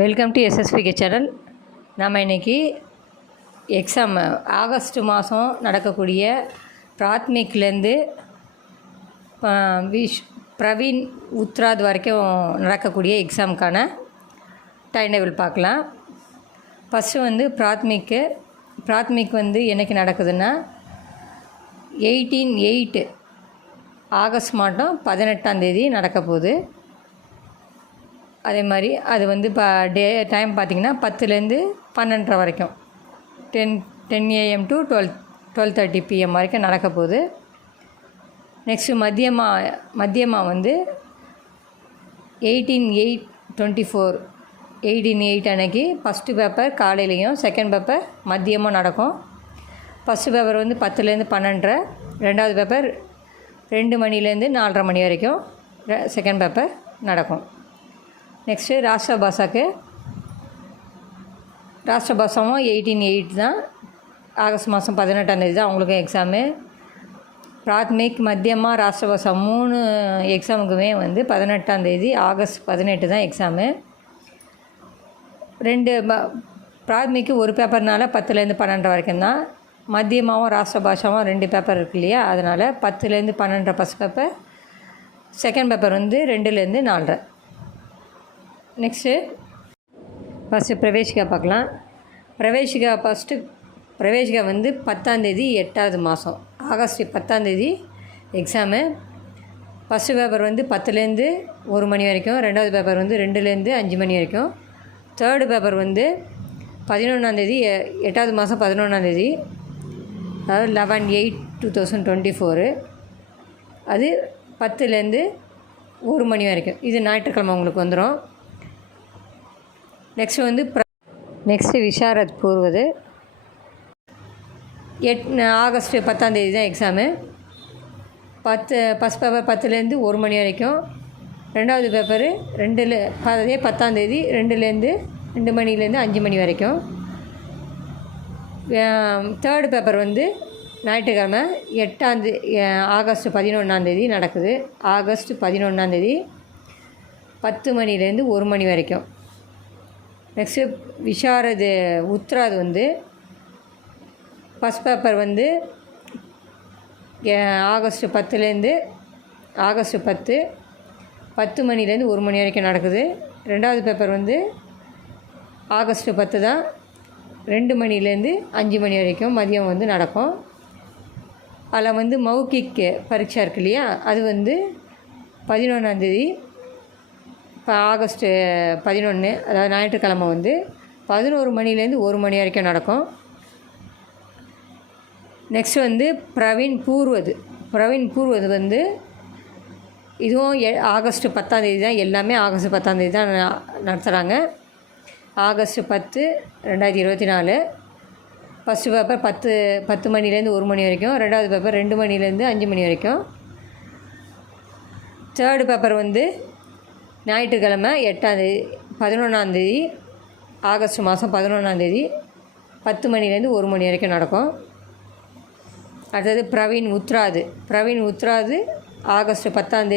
Welcome to எஸ்எஸ்பிகே channel. நம்ம இன்றைக்கி exam August மாதம் நடக்கக்கூடிய பிராத்மிக்லேருந்து பிரவீன் உத்ராத் வரைக்கும் நடக்கக்கூடிய எக்ஸாமுக்கான டைம் டேபிள் பார்க்கலாம். ஃபஸ்ட்டு வந்து பிராத்மிக் வந்து என்றைக்கு நடக்குதுன்னா 18/8 ஆகஸ்ட் மாதம் 18ஆம் நடக்க போகுது. அதே மாதிரி அது வந்து டைம் பார்த்திங்கன்னா 10லேருந்து 12:30 வரைக்கும் 10 AM to 12:30 PM வரைக்கும் நடக்க போகுது. நெக்ஸ்ட்டு மதியமாக வந்து 18/8/24 18/8 அன்னைக்கு ஃபஸ்ட்டு பேப்பர் காலையிலையும் செகண்ட் பேப்பர் மதியமாக நடக்கும். ஃபஸ்ட்டு பேப்பர் வந்து 10லேருந்து 12:30, ரெண்டாவது பேப்பர் 2 மணிலேருந்து 4:30 மணி வரைக்கும் செகண்ட் பேப்பர் நடக்கும். நெக்ஸ்ட்டு ராஷ்டிரபாஷாவும் 18/8 தான், ஆகஸ்ட் மாதம் 18ஆம் தான் அவங்களுக்கும் எக்ஸாமு. பிராத்மிக் மத்தியமாக ராஷ்டிரபாஷா 3 எக்ஸாமுக்குமே வந்து 18ஆம் ஆகஸ்ட் 18 தான் எக்ஸாமு. பிராத்மிக்கு ஒரு பேப்பர்னால 10லேருந்து 12:30 வரைக்கும் தான். மத்தியமாகவும் ராஷ்டிரபாஷாவும் 2 பேப்பர் இருக்கு இல்லையா, அதனால் 10லேருந்து 12:30 ஃபஸ்ட் பேப்பர், செகண்ட் பேப்பர் வந்து 2லேருந்து 4:30. நெக்ஸ்ட்டு பிரவேசிகா பார்க்கலாம். பிரவேசிகா வந்து 10ஆம் 8வது மாதம் ஆகஸ்ட் 10ஆம் எக்ஸாமு. ஃபஸ்ட்டு பேப்பர் வந்து 10லேருந்து 1 மணி வரைக்கும், ரெண்டாவது பேப்பர் வந்து 2லேருந்து 5 மணி வரைக்கும். தேர்டு பேப்பர் வந்து 11ஆம் 8வது மாதம் 11ஆம், அதாவது 11/8/2024, அது 10லேருந்து 1 மணி வரைக்கும். இது ஞாயிற்றுக்கிழமை உங்களுக்கு வந்துடும். நெக்ஸ்ட்டு விஷாரத் பூர்வது ஆகஸ்ட் 10ஆம் தான் எக்ஸாமு. ஃபஸ்ட் பேப்பர் 10லேருந்து 1 மணி வரைக்கும், ரெண்டாவது பேப்பரு 10ஆம் 2லேருந்து 2 மணிலேருந்து 5 மணி வரைக்கும். தேர்டு பேப்பர் வந்து ஞாயிற்றுக்கிழமை ஆகஸ்ட் 11ஆம் நடக்குது. ஆகஸ்ட் 11ஆம் 10 மணிலேருந்து 1 மணி வரைக்கும். நெக்ஸ்ட்டு விஷாரத் உத்ராத் வந்து ஃபஸ்ட் பேப்பர் வந்து ஆகஸ்ட் 10 மணிலேருந்து 1 மணி வரைக்கும் நடக்குது. ரெண்டாவது பேப்பர் வந்து ஆகஸ்ட் 10 தான், 2 மணிலேருந்து 5 மணி வரைக்கும் மதியம் வந்து நடக்கும். அதில் வந்து மௌகிக் பரீட்சை இருக்கு இல்லையா, அது வந்து 11ஆம் இப்போ ஆகஸ்ட் 11, அதாவது ஞாயிற்றுக்கிழமை வந்து 11 மணிலேருந்து 1 மணி வரைக்கும் நடக்கும். நெக்ஸ்ட்டு வந்து பிரவீன் பூர்வது வந்து இதுவும் ஆகஸ்ட் 10ஆம் தான். எல்லாமே ஆகஸ்ட் 10ஆம் தான் நடத்துகிறாங்க. ஆகஸ்ட் 10, 2024. ஃபஸ்ட்டு பேப்பர் 10 மணிலேருந்து 1 மணி வரைக்கும், ரெண்டாவது பேப்பர் 2 மணிலேருந்து 5 மணி வரைக்கும். தேர்டு பேப்பர் வந்து ஞாயிற்றுக்கிழமை 11ஆம் ஆகஸ்ட் மாதம் 11ஆம் 10 மணிலேருந்து 1 மணி வரைக்கும் நடக்கும். அடுத்தது பிரவீன் உத்ராது ஆகஸ்ட் 10ஆம்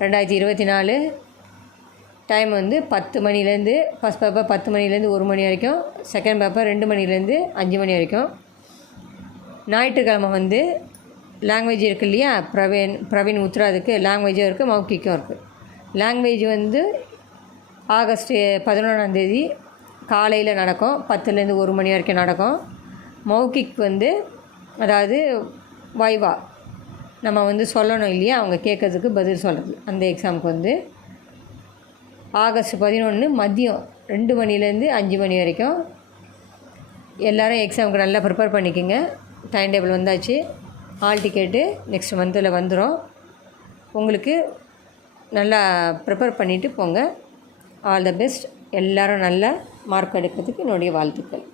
2024. டைம் வந்து 10 மணிலேருந்து ஃபஸ்ட் பேப்பர் 10 மணிலேருந்து 1 மணி வரைக்கும், செகண்ட் பேப்பர் 2 மணிலேருந்து 5 மணி வரைக்கும். ஞாயிற்றுக்கிழமை வந்து லாங்குவேஜ் இருக்குது இல்லையா, பிரவீன் உத்ராதுக்கு லாங்குவேஜும் இருக்குது, மௌகிக்கும் இருக்குது. லாங்குவேஜ் வந்து ஆகஸ்ட் 11ஆம் காலையில் நடக்கும், 10லேருந்து 1 மணி வரைக்கும் நடக்கும். மௌகிக் வந்து அதாவது வைவா நம்ம வந்து சொல்லணும் இல்லையா, அவங்க கேட்கறதுக்கு பதில் சொல்கிறது, அந்த எக்ஸாமுக்கு வந்து ஆகஸ்ட் 11 மதியம் 2 மணிலேருந்து 5 மணி வரைக்கும். எல்லோரும் எக்ஸாமுக்கு நல்லா ப்ரிப்பேர் பண்ணிக்கோங்க. டைம் டேபிள் வந்தாச்சு. ஹால் டிக்கெட்டு நெக்ஸ்ட் மந்தில் வந்துடும். உங்களுக்கு நல்லா ப்ரிப்பேர் பண்ணிவிட்டு போங்க. All the best. எல்லோரும் நல்ல மார்க் எடுக்கிறதுக்கு என்னுடைய வாழ்த்துக்கள்.